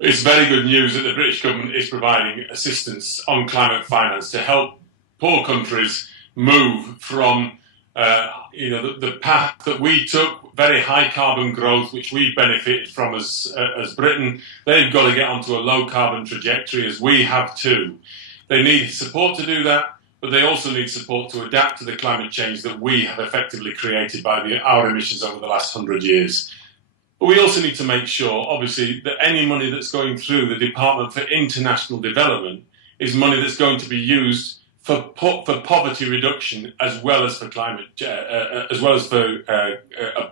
It's very good news that the British government is providing assistance on climate finance to help poor countries move from the path that we took, very high carbon growth, which we benefited from as Britain. They've got to get onto a low carbon trajectory, as we have too. They need support to do that, but they also need support to adapt to the climate change that we have effectively created by our emissions over the last 100 years. But we also need to make sure, obviously, that any money that's going through the Department for International Development is money that's going to be used for poverty reduction, as well as for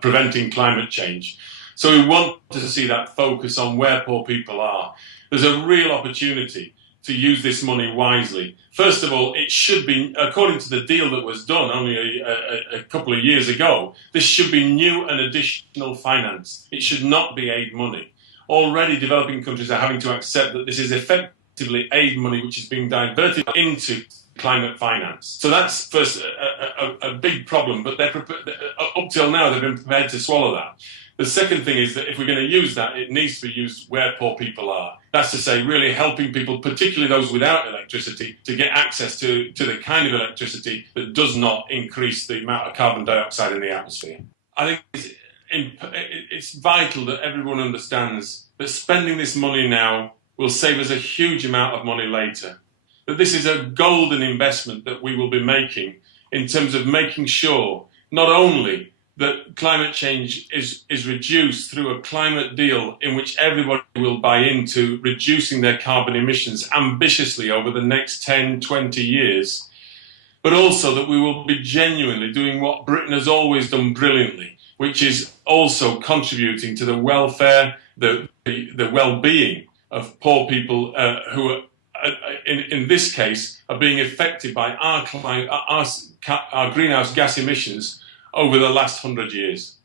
preventing climate change. So we want to see that focus on where poor people are. There's a real opportunity to use this money wisely. First of all, it should be, according to the deal that was done only a couple of years ago, this should be new and additional finance. It should not be aid money. Already developing countries are having to accept that this is effectively aid money which is being diverted into climate finance. So that's first a big problem, but up till now they've been prepared to swallow that. The second thing is that if we're going to use that, it needs to be used where poor people are. That's to say, really helping people, particularly those without electricity, to get access to the kind of electricity that does not increase the amount of carbon dioxide in the atmosphere. I think it's vital that everyone understands that spending this money now will save us a huge amount of money later. That this is a golden investment that we will be making in terms of making sure not only that climate change is reduced through a climate deal in which everybody will buy into reducing their carbon emissions ambitiously over the next 10, 20 years, but also that we will be genuinely doing what Britain has always done brilliantly, which is also contributing to the welfare, the well-being of poor people who are, in this case, are being affected by our greenhouse gas emissions over the last 100 years.